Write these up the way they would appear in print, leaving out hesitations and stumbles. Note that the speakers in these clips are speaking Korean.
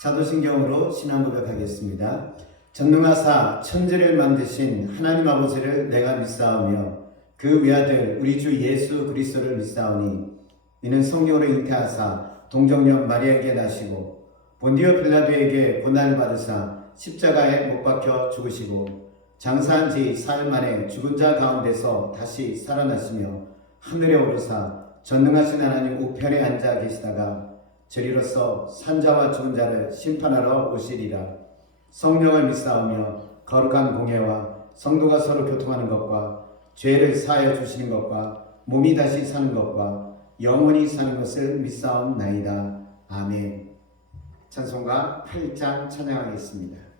사도신경으로 신앙 고백하겠습니다. 전능하사 천지를 만드신 하나님 아버지를 내가 믿사오며 그 외아들 우리 주 예수 그리스도를 믿사오니 이는 성령으로 잉태하사 동정녀 마리아에게 나시고 본디오 빌라도에게 고난을 받으사 십자가에 못 박혀 죽으시고 장사한 지 사흘 만에 죽은 자 가운데서 다시 살아나시며 하늘에 오르사 전능하신 하나님 우편에 앉아 계시다가 저리로서 산자와 죽은 자를 심판하러 오시리라. 성령을 믿사오며 거룩한 공예와 성도가 서로 교통하는 것과 죄를 사하여 주시는 것과 몸이 다시 사는 것과 영원히 사는 것을 믿사옵나이다. 아멘. 찬송가 8장 찬양하겠습니다.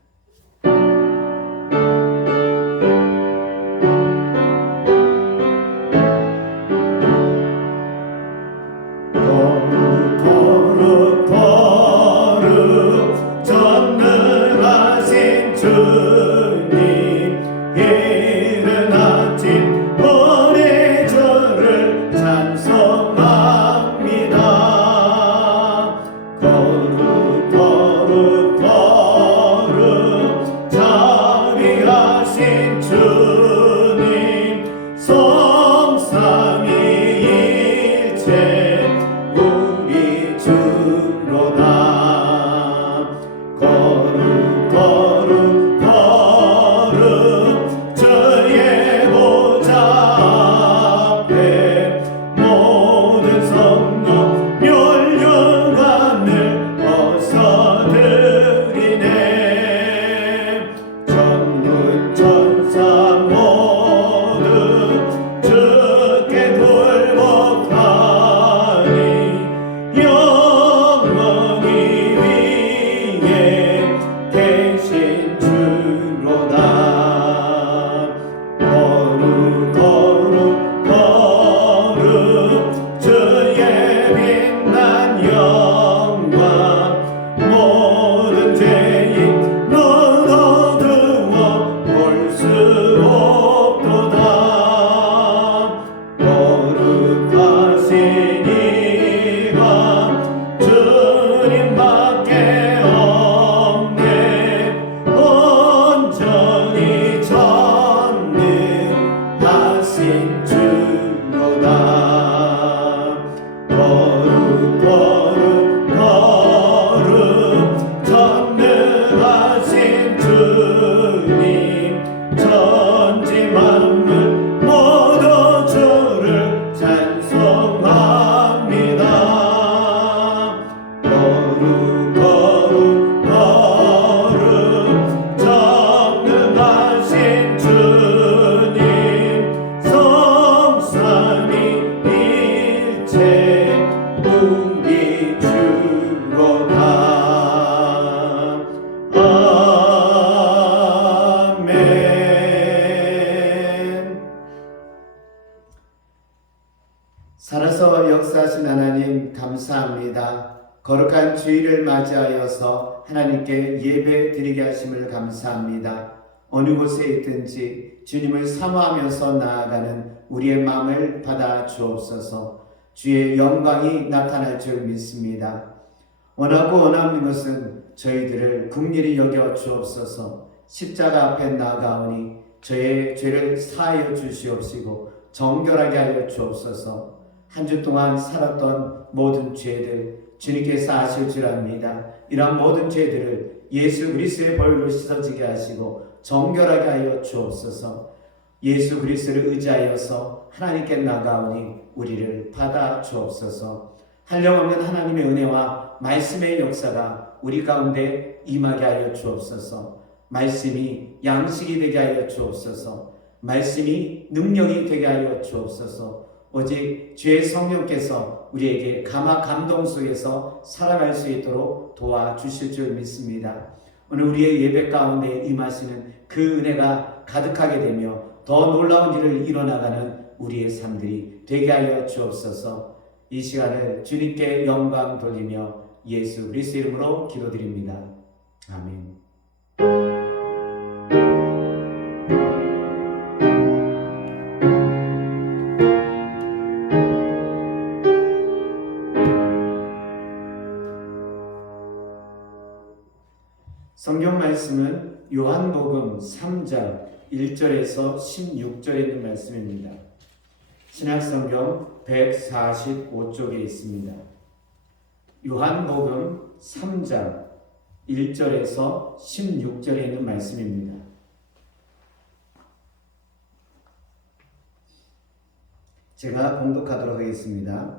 살아서 역사하신 하나님 감사합니다. 거룩한 주일을 맞이하여서 하나님께 예배 드리게 하심을 감사합니다. 어느 곳에 있든지 주님을 사모하면서 나아가는 우리의 마음을 받아 주옵소서. 주의 영광이 나타날 줄 믿습니다. 원하는 것은 저희들을 긍휼히 여겨 주옵소서. 십자가 앞에 나아가오니 저의 죄를 사하여 주시옵시고 정결하게 하여 주옵소서. 한 주 동안 살았던 모든 죄들 주님께서 아실 줄 압니다. 이러한 모든 죄들을 예수 그리스도의 보혈로 씻어지게 하시고 정결하게 하여 주옵소서. 예수 그리스도를 의지하여서 하나님께 나가오니 우리를 받아 주옵소서. 한량없는 하나님의 은혜와 말씀의 역사가 우리 가운데 임하게 하여 주옵소서. 말씀이 양식이 되게 하여 주옵소서. 말씀이 능력이 되게 하여 주옵소서. 오직 주의 성령께서 우리에게 감동 속에서 살아갈 수 있도록 도와주실 줄 믿습니다. 오늘 우리의 예배 가운데 임하시는 그 은혜가 가득하게 되며 더 놀라운 일을 이뤄나가는 우리의 삶들이 되게 하여 주옵소서. 이 시간을 주님께 영광 돌리며 예수 그리스도 이름으로 기도드립니다. 아멘. 성경 말씀은 요한복음 3장 1절에서 16절에 있는 말씀입니다. 신약성경 145쪽에 있습니다. 요한복음 3장 1절에서 16절에 있는 말씀입니다. 제가 봉독하도록 하겠습니다.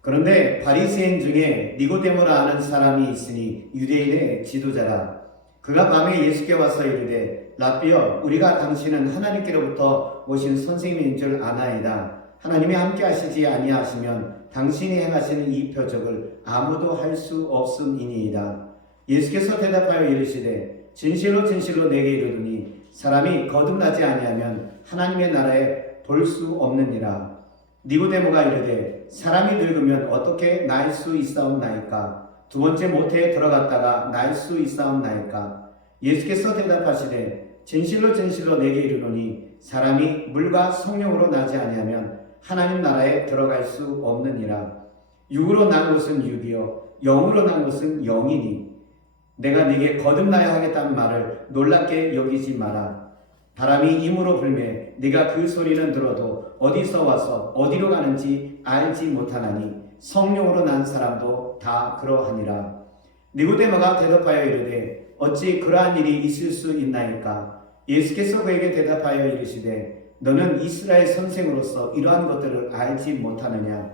그런데 바리새인 중에 니고데모라 하는 사람이 있으니 유대인의 지도자라. 그가 밤에 예수께 와서 이르되 라삐여, 우리가 당신은 하나님께로부터 오신 선생님인 줄 아나이다. 하나님이 함께 하시지 아니하시면 당신이 행하시는 이 표적을 아무도 할 수 없음이니이다. 예수께서 대답하여 이르시되 진실로 진실로 내게 이르노니 사람이 거듭나지 아니하면 하나님의 나라에 볼 수 없느니라. 니고데모가 이르되 사람이 늙으면 어떻게 날 수 있사옵나이까? 두 번째 모태에 들어갔다가 날 수 있사옵나이까? 예수께서 대답하시되 진실로 진실로 내게 이르노니 사람이 물과 성령으로 나지 아니하면 하나님 나라에 들어갈 수 없느니라. 육으로 난 것은 육이요 영으로 난 것은 영이니 내가 네게 거듭나야 하겠다는 말을 놀랍게 여기지 마라. 바람이 임으로 불매 네가 그 소리는 들어도 어디서 와서 어디로 가는지 알지 못하나니 성령으로 난 사람도 다 그러하니라. 니고데모가 대답하여 이르되 어찌 그러한 일이 있을 수 있나이까? 예수께서 그에게 대답하여 이르시되 너는 이스라엘 선생으로서 이러한 것들을 알지 못하느냐?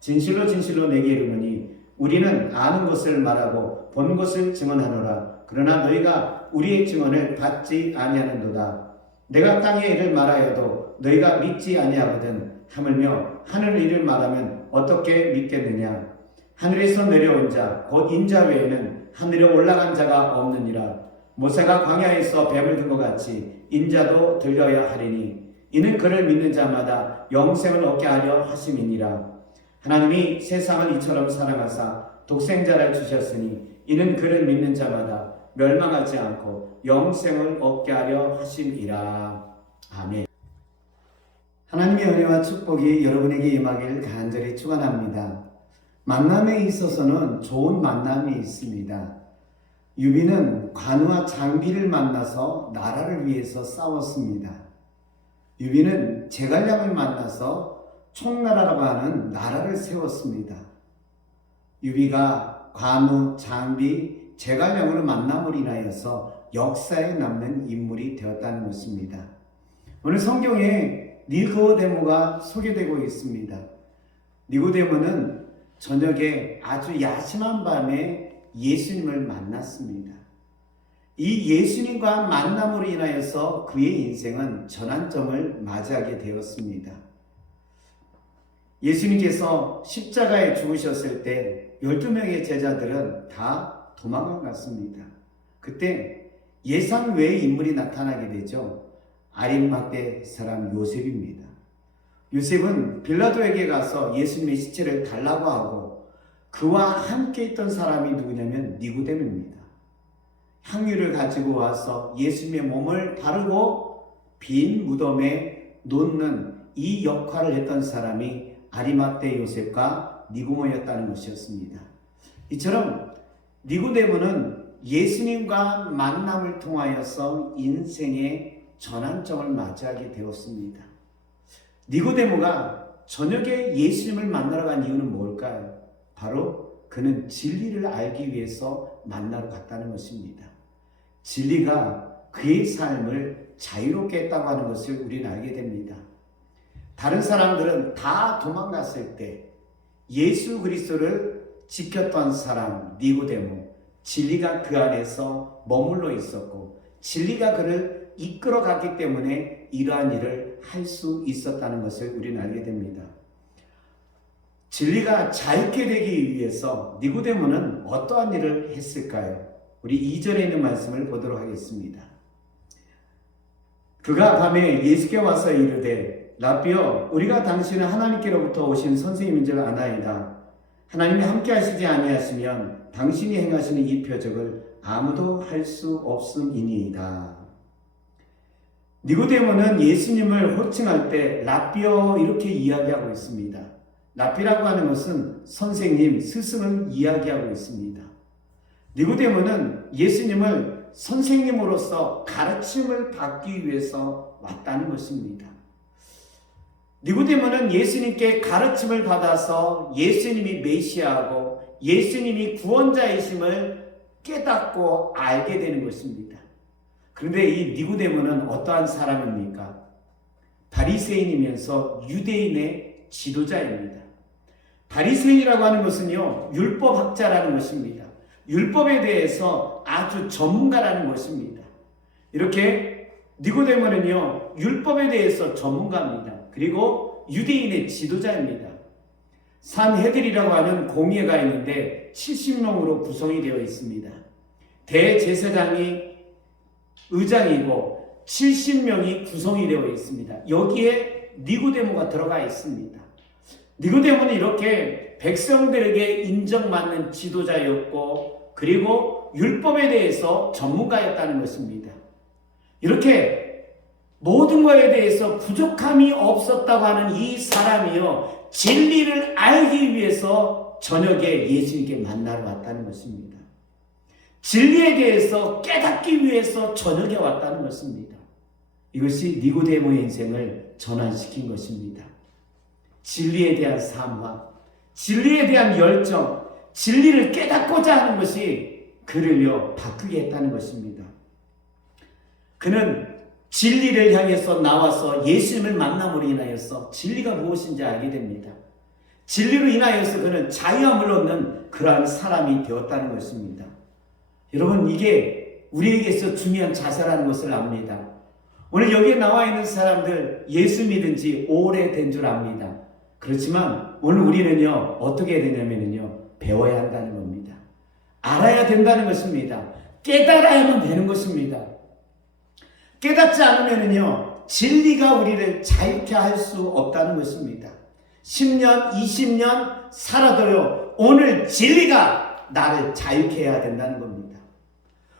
진실로 진실로 내게 이르노니 우리는 아는 것을 말하고 본 것을 증언하노라. 그러나 너희가 우리의 증언을 받지 아니하는도다. 내가 땅의 일을 말하여도 너희가 믿지 아니하거든. 하물며 하늘 일을 말하면 어떻게 믿겠느냐? 하늘에서 내려온 자 곧 인자 외에는 하늘에 올라간 자가 없느니라. 모세가 광야에서 뱀을 든 것 같이 인자도 들려야 하리니 이는 그를 믿는 자마다 영생을 얻게 하려 하심이니라. 하나님이 세상을 이처럼 사랑하사 독생자를 주셨으니 이는 그를 믿는 자마다 멸망하지 않고 영생을 얻게 하려 하심이라. 아멘. 하나님의 은혜와 축복이 여러분에게 임하기를 간절히 축원합니다. 만남에 있어서는 좋은 만남이 있습니다. 유비는 관우와 장비를 만나서 나라를 위해서 싸웠습니다. 유비는 제갈량을 만나서 총나라라고 하는 나라를 세웠습니다. 유비가 관우, 장비, 제갈량으로 만남으로 인하여서 역사에 남는 인물이 되었다는 것입니다. 오늘 성경에 니고데모가 소개되고 있습니다. 니고데모는 저녁에 아주 야심한 밤에 예수님을 만났습니다. 이 예수님과 만남으로 인하여서 그의 인생은 전환점을 맞이하게 되었습니다. 예수님께서 십자가에 죽으셨을 때 12명의 제자들은 다 도망을 갔습니다. 그때 예상 외의 인물이 나타나게 되죠. 아림마대 사람 요셉입니다. 요셉은 빌라도에게 가서 예수님의 시체를 달라고 하고 그와 함께 있던 사람이 누구냐면 니고데모입니다. 향유를 가지고 와서 예수님의 몸을 바르고 빈 무덤에 놓는 이 역할을 했던 사람이 아리마대 요셉과 니고모였다는 것이었습니다. 이처럼 니고데모는 예수님과 만남을 통하여서 인생의 전환점을 맞이하게 되었습니다. 니고데모가 저녁에 예수님을 만나러 간 이유는 뭘까요? 바로 그는 진리를 알기 위해서 만나러 갔다는 것입니다. 진리가 그의 삶을 자유롭게 했다고 하는 것을 우리는 알게 됩니다. 다른 사람들은 다 도망갔을 때 예수 그리스도를 지켰던 사람 니고데모, 진리가 그 안에서 머물러 있었고 진리가 그를 이끌어 갔기 때문에 이러한 일을 할 수 있었다는 것을 우리는 알게 됩니다. 진리가 자유케 되기 위해서 니고데모는 어떠한 일을 했을까요? 우리 2절에 있는 말씀을 보도록 하겠습니다. 그가 밤에 예수께 와서 이르되 라삐여, 우리가 당신은 하나님께로부터 오신 선생님인 줄 아나이다. 하나님이 함께 하시지 아니하시면 당신이 행하시는 이 표적을 아무도 할 수 없음이니이다. 니고데모는 예수님을 호칭할 때 라삐여 이렇게 이야기하고 있습니다. 라삐라고 하는 것은 선생님, 스승을 이야기하고 있습니다. 니고데모는 예수님을 선생님으로서 가르침을 받기 위해서 왔다는 것입니다. 니고데모는 예수님께 가르침을 받아서 예수님이 메시아고 예수님이 구원자이심을 깨닫고 알게 되는 것입니다. 그런데 이 니고데모는 어떠한 사람입니까? 바리새인이면서 유대인의 지도자입니다. 바리새인이라고 하는 것은요, 율법학자라는 것입니다. 율법에 대해서 아주 전문가라는 것입니다. 이렇게 니고데모는요, 율법에 대해서 전문가입니다. 그리고 유대인의 지도자입니다. 산헤드린이라고 하는 공회가 있는데 70명으로 구성이 되어 있습니다. 대제사장이 의장이고 70명이 구성이 되어 있습니다. 여기에 니고데모가 들어가 있습니다. 니고데모는 이렇게 백성들에게 인정받는 지도자였고 그리고 율법에 대해서 전문가였다는 것입니다. 이렇게 모든 것에 대해서 부족함이 없었다고 하는 이 사람이요, 진리를 알기 위해서 저녁에 예수님께 만나러 왔다는 것입니다. 진리에 대해서 깨닫기 위해서 저녁에 왔다는 것입니다. 이것이 니고데모의 인생을 전환시킨 것입니다. 진리에 대한 삶과 진리에 대한 열정, 진리를 깨닫고자 하는 것이 그를요 바꾸게 했다는 것입니다. 그는 진리를 향해서 나와서 예수님을 만남으로 인하여서 진리가 무엇인지 알게 됩니다. 진리로 인하여서 그는 자유함을 얻는 그러한 사람이 되었다는 것입니다. 여러분, 이게 우리에게서 중요한 자세라는 것을 압니다. 오늘 여기에 나와 있는 사람들 예수 믿은 지 오래된 줄 압니다. 그렇지만 오늘 우리는요 어떻게 해야 되냐면요 배워야 한다는 겁니다. 알아야 된다는 것입니다. 깨달아야만 되는 것입니다. 깨닫지 않으면요 진리가 우리를 자유케 할 수 없다는 것입니다. 10년, 20년 살아도요 오늘 진리가 나를 자유케 해야 된다는 겁니다.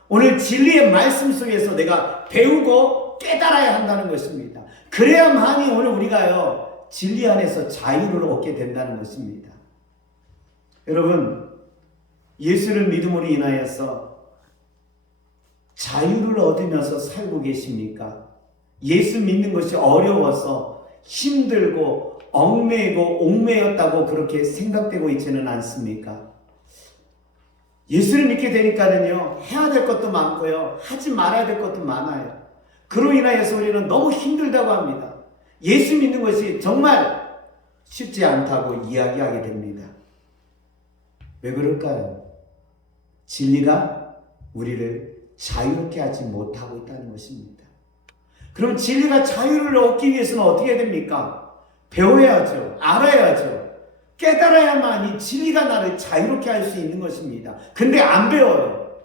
오늘 진리의 말씀 속에서 내가 배우고 깨달아야 한다는 것입니다. 그래야만이 오늘 우리가요 진리 안에서 자유를 얻게 된다는 것입니다. 여러분, 예수를 믿음으로 인하여서 자유를 얻으면서 살고 계십니까? 예수 믿는 것이 어려워서 힘들고 얽매이고 옥매였다고 그렇게 생각되고 있지는 않습니까? 예수를 믿게 되니까는요 해야 될 것도 많고요 하지 말아야 될 것도 많아요. 그로 인하여서 우리는 너무 힘들다고 합니다. 예수 믿는 것이 정말 쉽지 않다고 이야기하게 됩니다. 왜 그럴까요? 진리가 우리를 자유롭게 하지 못하고 있다는 것입니다. 그럼 진리가 자유를 얻기 위해서는 어떻게 해야 됩니까? 배워야죠. 알아야죠. 깨달아야만 이 진리가 나를 자유롭게 할 수 있는 것입니다. 근데 안 배워요.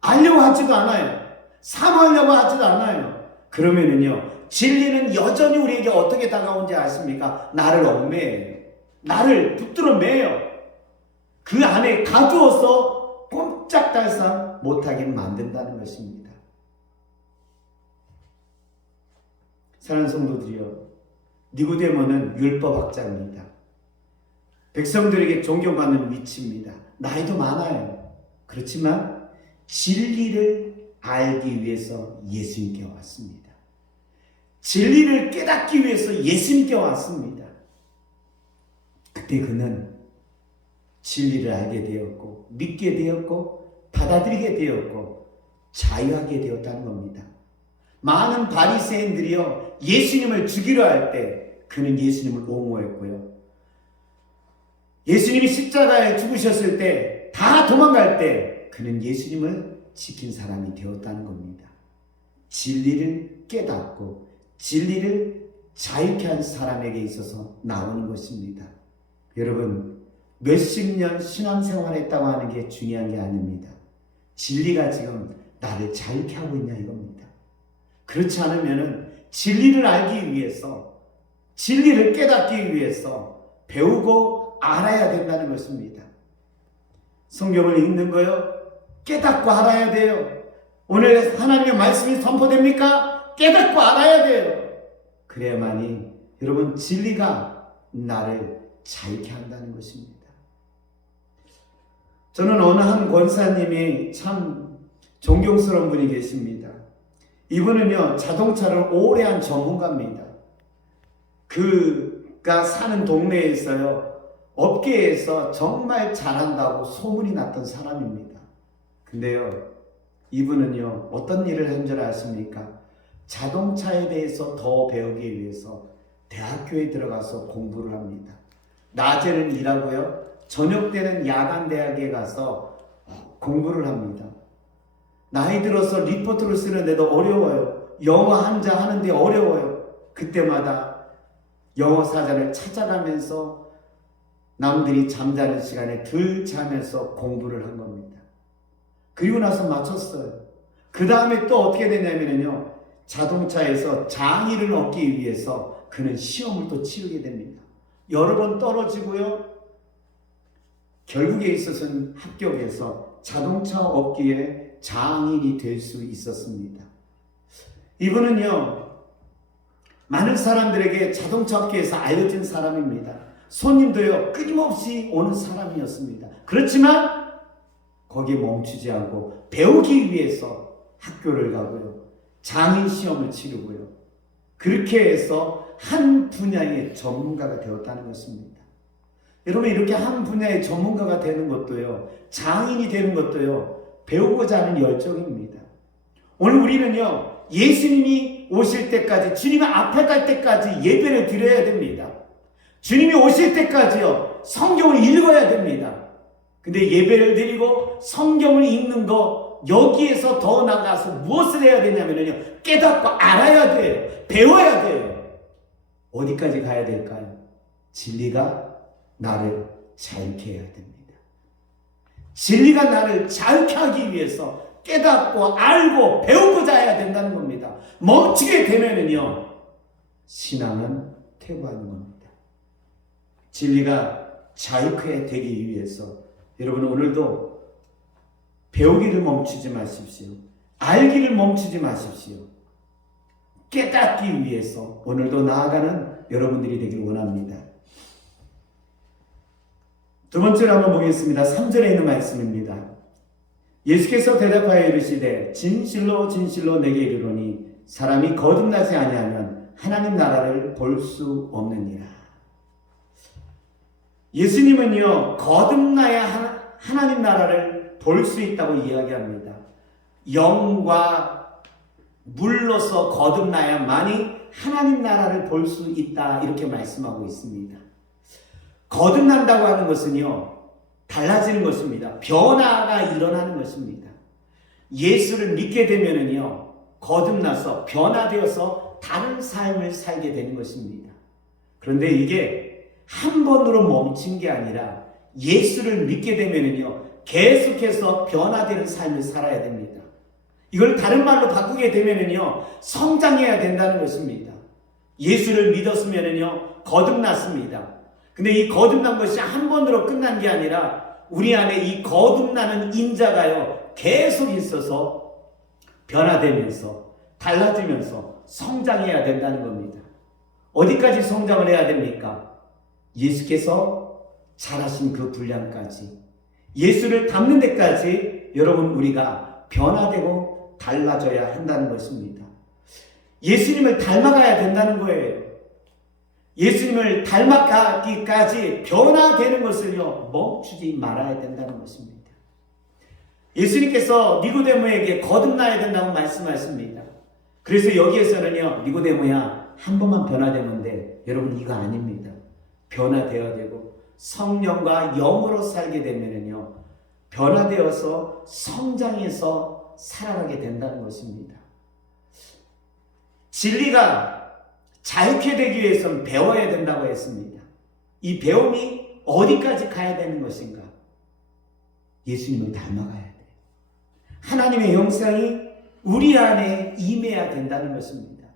알려고 하지도 않아요. 사모하려고 하지도 않아요. 그러면은요 진리는 여전히 우리에게 어떻게 다가온지 아십니까? 나를 얽매여요. 나를 붙들어 매요. 그 안에 가두어서 꼼짝달싹 못하게 만든다는 것입니다. 사랑하는 성도들이여, 니고데모는 율법학자입니다. 백성들에게 존경받는 위치입니다. 나이도 많아요. 그렇지만 진리를 알기 위해서 예수님께 왔습니다. 진리를 깨닫기 위해서 예수님께 왔습니다. 그때 그는 진리를 알게 되었고 믿게 되었고 받아들이게 되었고 자유하게 되었다는 겁니다. 많은 바리새인들이요 예수님을 죽이려 할 때 그는 예수님을 옹호했고요. 예수님이 십자가에 죽으셨을 때 다 도망갈 때 그는 예수님을 지킨 사람이 되었다는 겁니다. 진리를 깨닫고 진리를 자유케 한 사람에게 있어서 나오는 것입니다. 여러분, 몇십 년 신앙생활 했다고 하는 게 중요한 게 아닙니다. 진리가 지금 나를 자유케 하고 있냐 이겁니다. 그렇지 않으면 진리를 알기 위해서 진리를 깨닫기 위해서 배우고 알아야 된다는 것입니다. 성경을 읽는 거요 깨닫고 알아야 돼요. 오늘 하나님의 말씀이 선포됩니까? 깨닫고 알아야 돼요. 그래야만이 여러분 진리가 나를 자유케 한다는 것입니다. 저는 어느 한 권사님이 참 존경스러운 분이 계십니다. 이분은요, 자동차를 오래 한 전문가입니다. 그가 사는 동네에서요, 업계에서 정말 잘한다고 소문이 났던 사람입니다. 근데요, 이분은요, 어떤 일을 한 줄 아십니까? 자동차에 대해서 더 배우기 위해서 대학교에 들어가서 공부를 합니다. 낮에는 일하고요, 저녁 때는 야간 대학에 가서 공부를 합니다. 나이 들어서 리포트를 쓰는데도 어려워요. 영어 한자 하는데 어려워요. 그때마다 영어 사전을 찾아가면서 남들이 잠자는 시간에 들 자면서 공부를 한 겁니다. 그리고 나서 마쳤어요. 그 다음에 또 어떻게 되냐면요, 자동차에서 장의를 얻기 위해서 그는 시험을 또 치르게 됩니다. 여러 번 떨어지고요, 결국에 있어서는 합격해서 자동차 업계에 장인이 될 수 있었습니다. 이분은요, 많은 사람들에게 자동차 업계에서 알려진 사람입니다. 손님도요, 끊임없이 오는 사람이었습니다. 그렇지만 거기에 멈추지 않고 배우기 위해서 학교를 가고요, 장인 시험을 치르고요, 그렇게 해서 한 분야의 전문가가 되었다는 것입니다. 여러분, 이렇게 한 분야의 전문가가 되는 것도요, 장인이 되는 것도요, 배우고자 하는 열정입니다. 오늘 우리는요, 예수님이 오실 때까지, 주님 앞에 갈 때까지 예배를 드려야 됩니다. 주님이 오실 때까지요, 성경을 읽어야 됩니다. 근데 예배를 드리고 성경을 읽는 거, 여기에서 더 나가서 무엇을 해야 되냐면요, 깨닫고 알아야 돼요. 배워야 돼요. 어디까지 가야 될까요? 진리가 나를 자유케 해야 됩니다. 진리가 나를 자유케 하기 위해서 깨닫고 알고 배우고자 해야 된다는 겁니다. 멈추게 되면은요, 신앙은 퇴보하는 겁니다. 진리가 자유케 되기 위해서 여러분, 오늘도 배우기를 멈추지 마십시오. 알기를 멈추지 마십시오. 깨닫기 위해서 오늘도 나아가는 여러분들이 되길 원합니다. 두 번째로 한번 보겠습니다. 3절에 있는 말씀입니다. 예수께서 대답하여 이르시되 진실로 진실로 내게 이르노니 사람이 거듭나지 아니하면 하나님 나라를 볼 수 없느니라. 예수님은요, 거듭나야 하나님 나라를 볼 수 있다고 이야기합니다. 영과 물로서 거듭나야만이 하나님 나라를 볼 수 있다, 이렇게 말씀하고 있습니다. 거듭난다고 하는 것은요, 달라지는 것입니다. 변화가 일어나는 것입니다. 예수를 믿게 되면은요, 거듭나서 변화되어서 다른 삶을 살게 되는 것입니다. 그런데 이게 한 번으로 멈춘 게 아니라 예수를 믿게 되면은요, 계속해서 변화되는 삶을 살아야 됩니다. 이걸 다른 말로 바꾸게 되면은요, 성장해야 된다는 것입니다. 예수를 믿었으면은요, 거듭났습니다. 근데 이 거듭난 것이 한 번으로 끝난 게 아니라 우리 안에 이 거듭나는 인자가요, 계속 있어서 변화되면서 달라지면서 성장해야 된다는 겁니다. 어디까지 성장을 해야 됩니까? 예수께서 잘하신 그 분량까지, 예수를 닮는 데까지 여러분, 우리가 변화되고 달라져야 한다는 것입니다. 예수님을 닮아가야 된다는 거예요. 예수님을 닮아가기까지 변화되는 것을요, 멈추지 말아야 된다는 것입니다. 예수님께서 니고데모에게 거듭나야 된다고 말씀하십니다. 그래서 여기에서는요, 니고데모야, 한 번만 변화되면 돼. 여러분, 이거 아닙니다. 변화되어야 되고 성령과 영으로 살게 되면은요, 변화되어서 성장해서 살아가게 된다는 것입니다. 진리가 자유케 되기 위해서는 배워야 된다고 했습니다. 이 배움이 어디까지 가야 되는 것인가? 예수님을 닮아가야 돼요. 하나님의 형상이 우리 안에 임해야 된다는 것입니다.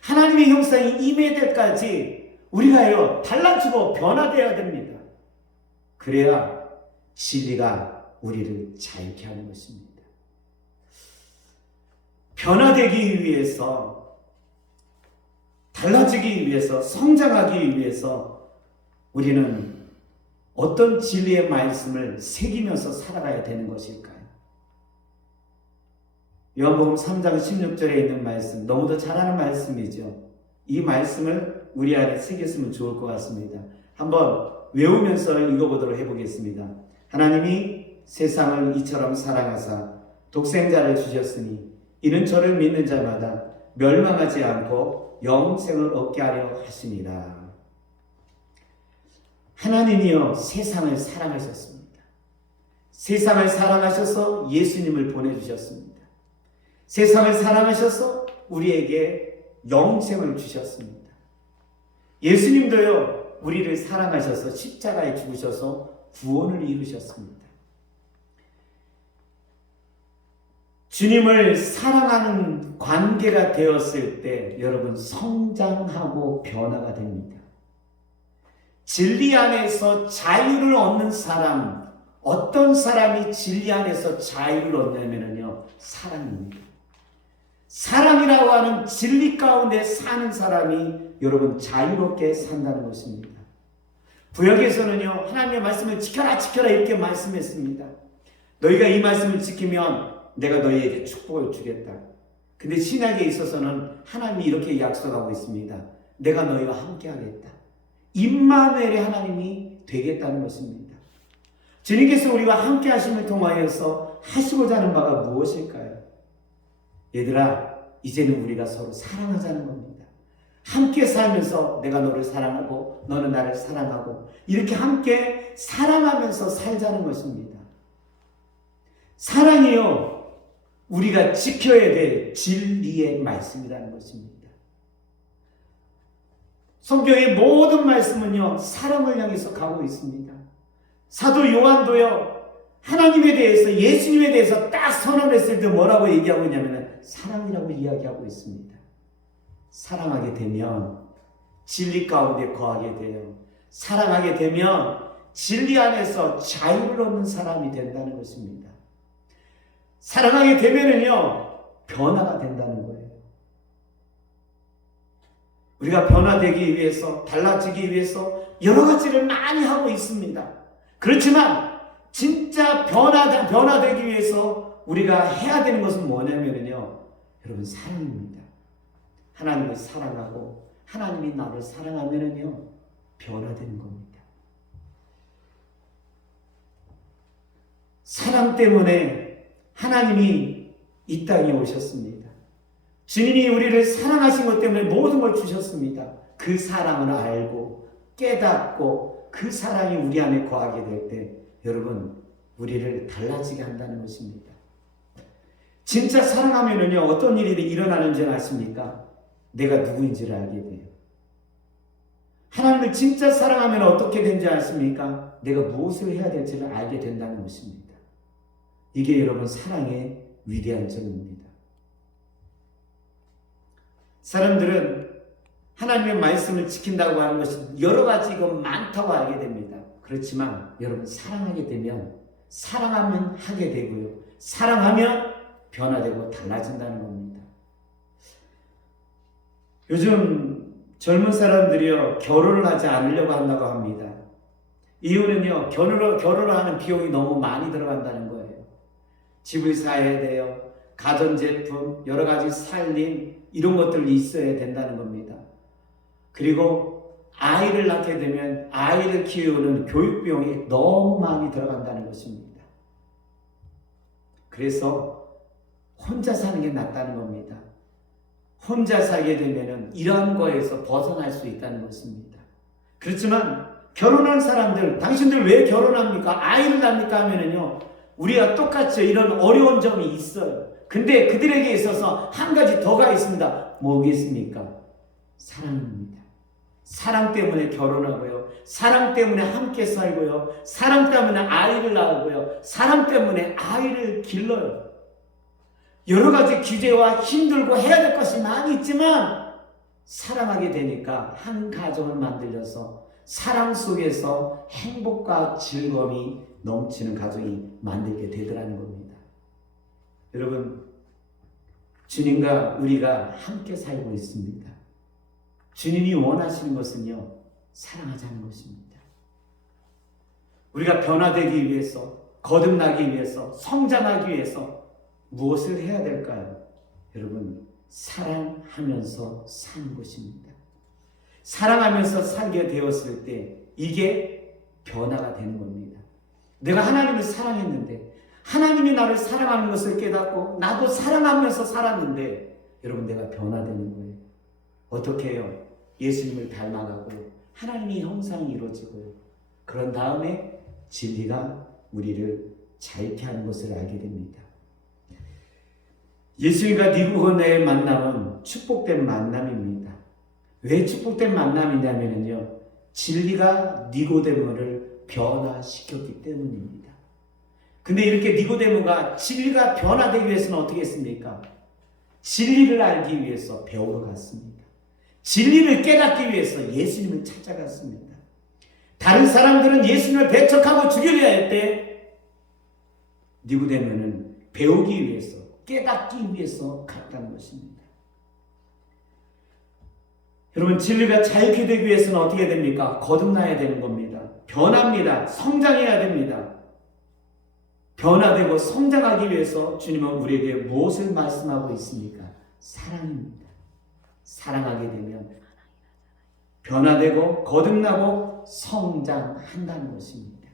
하나님의 형상이 임해야 될 때까지 우리가요, 달라지고 변화되어야 됩니다. 그래야 진리가 우리를 자유케 하는 것입니다. 변화되기 위해서, 달라지기 위해서, 성장하기 위해서 우리는 어떤 진리의 말씀을 새기면서 살아가야 되는 것일까요? 요한복음 3장 16절에 있는 말씀, 너무도 잘 아는 말씀이죠. 이 말씀을 우리 안에 새겼으면 좋을 것 같습니다. 한번 외우면서 읽어보도록 해보겠습니다. 하나님이 세상을 이처럼 사랑하사 독생자를 주셨으니 이는 저를 믿는 자마다 멸망하지 않고 영생을 얻게 하려 하심이라. 하나님이여 세상을 사랑하셨습니다. 세상을 사랑하셔서 예수님을 보내주셨습니다. 세상을 사랑하셔서 우리에게 영생을 주셨습니다. 예수님도요, 우리를 사랑하셔서 십자가에 죽으셔서 구원을 이루셨습니다. 주님을 사랑하는 관계가 되었을 때 여러분 성장하고 변화가 됩니다. 진리 안에서 자유를 얻는 사람, 어떤 사람이 진리 안에서 자유를 얻냐면요, 사랑입니다. 사랑이라고 하는 진리 가운데 사는 사람이 여러분 자유롭게 산다는 것입니다. 구약에서는요, 하나님의 말씀을 지켜라 지켜라 이렇게 말씀했습니다. 너희가 이 말씀을 지키면 내가 너희에게 축복을 주겠다. 근데 신약에 있어서는 하나님이 이렇게 약속하고 있습니다. 내가 너희와 함께 하겠다. 임마누엘의 하나님이 되겠다는 것입니다. 주님께서 우리와 함께 하심을 통하여서 하시고자 하는 바가 무엇일까요? 얘들아, 이제는 우리가 서로 사랑하자는 겁니다. 함께 살면서 내가 너를 사랑하고 너는 나를 사랑하고 이렇게 함께 사랑하면서 살자는 것입니다. 사랑이요, 우리가 지켜야 될 진리의 말씀이라는 것입니다. 성경의 모든 말씀은요, 사랑을 향해서 가고 있습니다. 사도 요한도요, 하나님에 대해서, 예수님에 대해서 딱 선언했을 때 뭐라고 얘기하고 있냐면 사랑이라고 이야기하고 있습니다. 사랑하게 되면 진리 가운데 거하게 돼요. 사랑하게 되면 진리 안에서 자유를 얻는 사람이 된다는 것입니다. 사랑하게 되면은요, 변화가 된다는 거예요. 우리가 변화되기 위해서, 달라지기 위해서 여러 가지를 많이 하고 있습니다. 그렇지만 진짜 변화되기 위해서 우리가 해야 되는 것은 뭐냐면요, 여러분 사랑입니다. 하나님을 사랑하고 하나님이 나를 사랑하면은요, 변화되는 겁니다. 사랑 때문에 하나님이 이 땅에 오셨습니다. 주님이 우리를 사랑하신 것 때문에 모든 걸 주셨습니다. 그 사랑을 알고 깨닫고 그 사랑이 우리 안에 거하게 될 때 여러분 우리를 달라지게 한다는 것입니다. 진짜 사랑하면은요, 어떤 일이 일어나는 줄 아십니까? 내가 누구인지를 알게 돼요. 하나님을 진짜 사랑하면 어떻게 되는지 아십니까? 내가 무엇을 해야 될지를 알게 된다는 것입니다. 이게 여러분 사랑의 위대한 점입니다. 사람들은 하나님의 말씀을 지킨다고 하는 것이 여러 가지고 많다고 알게 됩니다. 그렇지만 여러분 사랑하게 되면 사랑하면 하게 되고요. 사랑하면 변화되고 달라진다는 겁니다. 요즘 젊은 사람들이요, 결혼을 하지 않으려고 한다고 합니다. 이유는요, 결혼을 하는 비용이 너무 많이 들어간다는 거예요. 집을 사야 돼요. 가전제품, 여러 가지 살림, 이런 것들이 있어야 된다는 겁니다. 그리고 아이를 낳게 되면 아이를 키우는 교육비용이 너무 많이 들어간다는 것입니다. 그래서 혼자 사는 게 낫다는 겁니다. 혼자 살게 되면 이러한 거에서 벗어날 수 있다는 것입니다. 그렇지만 결혼한 사람들, 당신들 왜 결혼합니까? 아이를 낳습니까? 하면은요, 우리가 똑같이 이런 어려운 점이 있어요. 근데 그들에게 있어서 한 가지 더가 있습니다. 뭐겠습니까? 사랑입니다. 사랑 때문에 결혼하고요. 사랑 때문에 함께 살고요. 사랑 때문에 아이를 낳고요. 사랑 때문에 아이를 길러요. 여러 가지 규제와 힘들고 해야 될 것이 많이 있지만 사랑하게 되니까 한 가정을 만들어서 사랑 속에서 행복과 즐거움이 넘치는 가정이 만들게 되더라는 겁니다. 여러분, 주님과 우리가 함께 살고 있습니다. 주님이 원하시는 것은요, 사랑하자는 것입니다. 우리가 변화되기 위해서, 거듭나기 위해서, 성장하기 위해서 무엇을 해야 될까요? 여러분, 사랑하면서 사는 것입니다. 사랑하면서 살게 되었을 때 이게 변화가 되는 겁니다. 내가 하나님을 사랑했는데, 하나님이 나를 사랑하는 것을 깨닫고 나도 사랑하면서 살았는데, 여러분, 내가 변화되는 거예요. 어떻게 해요? 예수님을 닮아가고 하나님의 형상이 이루어지고요. 그런 다음에 진리가 우리를 자유케 하는 것을 알게 됩니다. 예수님과 니고데모의 만남은 축복된 만남입니다. 왜 축복된 만남이냐면요, 진리가 니고데모를 변화시켰기 때문입니다. 근데 이렇게 니고데모가 진리가 변화되기 위해서는 어떻게 했습니까? 진리를 알기 위해서 배우러 갔습니다. 진리를 깨닫기 위해서 예수님을 찾아갔습니다. 다른 사람들은 예수님을 배척하고 죽이려 할 때 니고데모는 배우기 위해서, 깨닫기 위해서 갔다는 것입니다. 여러분, 진리가 자유케 되기 위해서는 어떻게 됩니까? 거듭나야 되는 겁니다. 변합니다. 성장해야 됩니다. 변화되고 성장하기 위해서 주님은 우리에게 무엇을 말씀하고 있습니까? 사랑입니다. 사랑하게 되면 변화되고 거듭나고 성장한다는 것입니다.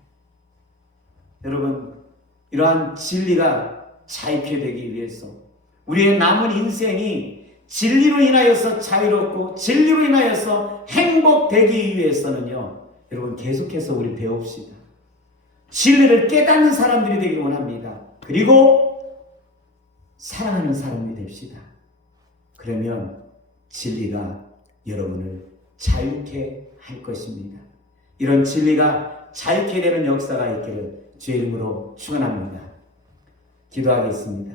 여러분, 이러한 진리가 자유케 되기 위해서, 우리의 남은 인생이 진리로 인하여서 자유롭고 진리로 인하여서 행복되기 위해서는요, 여러분, 계속해서 우리 배웁시다. 진리를 깨닫는 사람들이 되길 원합니다. 그리고 사랑하는 사람이 됩시다. 그러면 진리가 여러분을 자유케 할 것입니다. 이런 진리가 자유케 되는 역사가 있기를 주의 이름으로 축원합니다. 기도하겠습니다.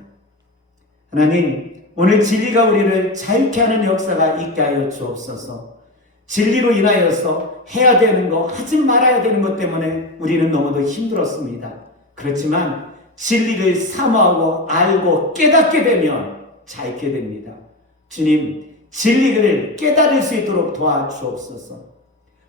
하나님, 오늘 진리가 우리를 자유케 하는 역사가 있게 하여 주옵소서. 진리로 인하여서 해야 되는 거, 하지 말아야 되는 것 때문에 우리는 너무도 힘들었습니다. 그렇지만 진리를 사모하고 알고 깨닫게 되면 자유케 됩니다. 주님, 진리를 깨달을 수 있도록 도와주옵소서.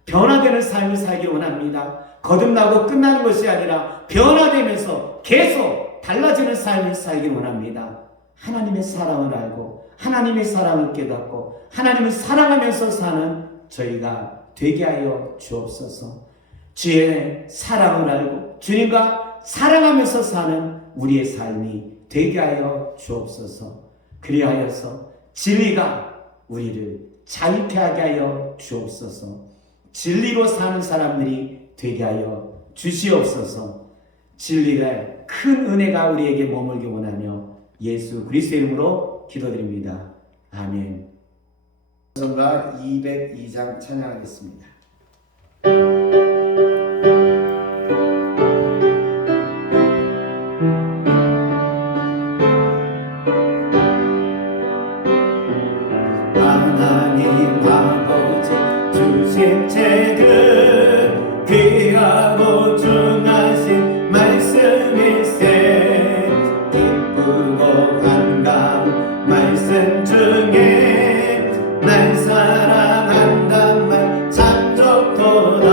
변화되는 삶을 살기 원합니다. 거듭나고 끝나는 것이 아니라 변화되면서 계속 달라지는 삶을 살기 원합니다. 하나님의 사랑을 알고 하나님의 사랑을 깨닫고 하나님을 사랑하면서 사는 저희가 되게 하여 주옵소서. 주의 사랑을 알고 주님과 사랑하면서 사는 우리의 삶이 되게 하여 주옵소서. 그리하여서 진리가 우리를 자유케 하게 하여 주옵소서. 진리로 사는 사람들이 되게 하여 주시옵소서. 진리의 큰 은혜가 우리에게 머물기 원하며 예수 그리스도의 이름으로 기도드립니다. 아멘. 성가 202장 찬양하겠습니다. 하나님 아버지 주신 책은 귀하고 중하신 말씀일세. 기쁘고 반가운 말씀 중에 날 사랑한단 말 참 좋도다.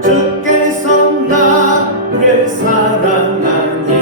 주께서 나를 사랑하니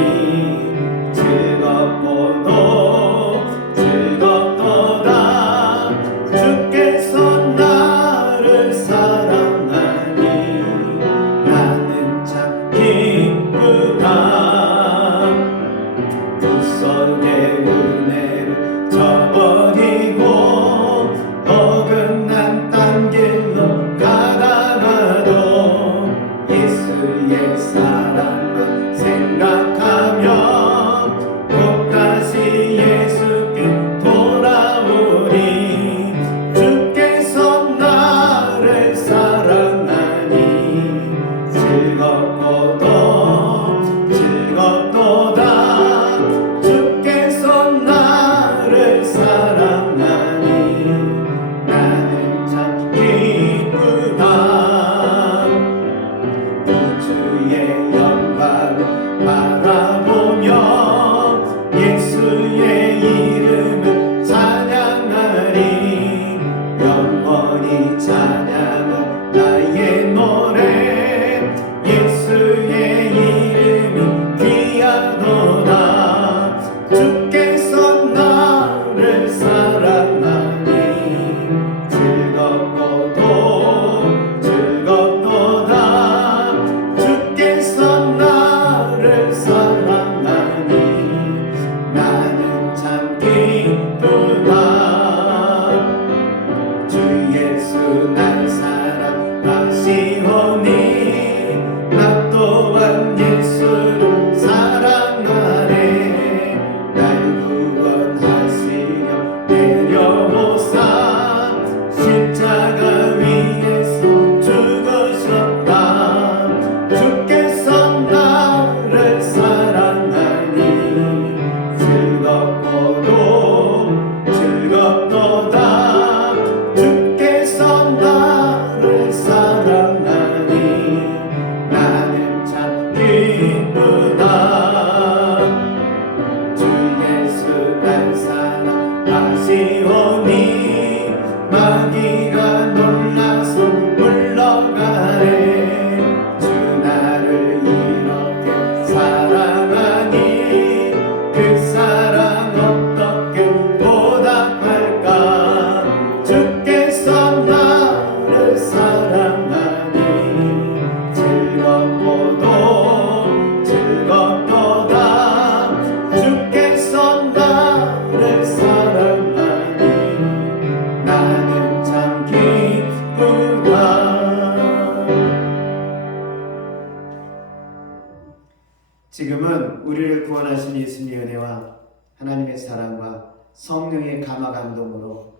구원하신 예수님의 은혜와 하나님의 사랑과 성령의 감화 감동으로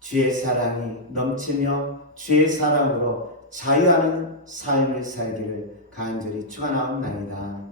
주의 사랑이 넘치며 주의 사랑으로 자유하는 삶을 살기를 간절히 축원하옵나이다.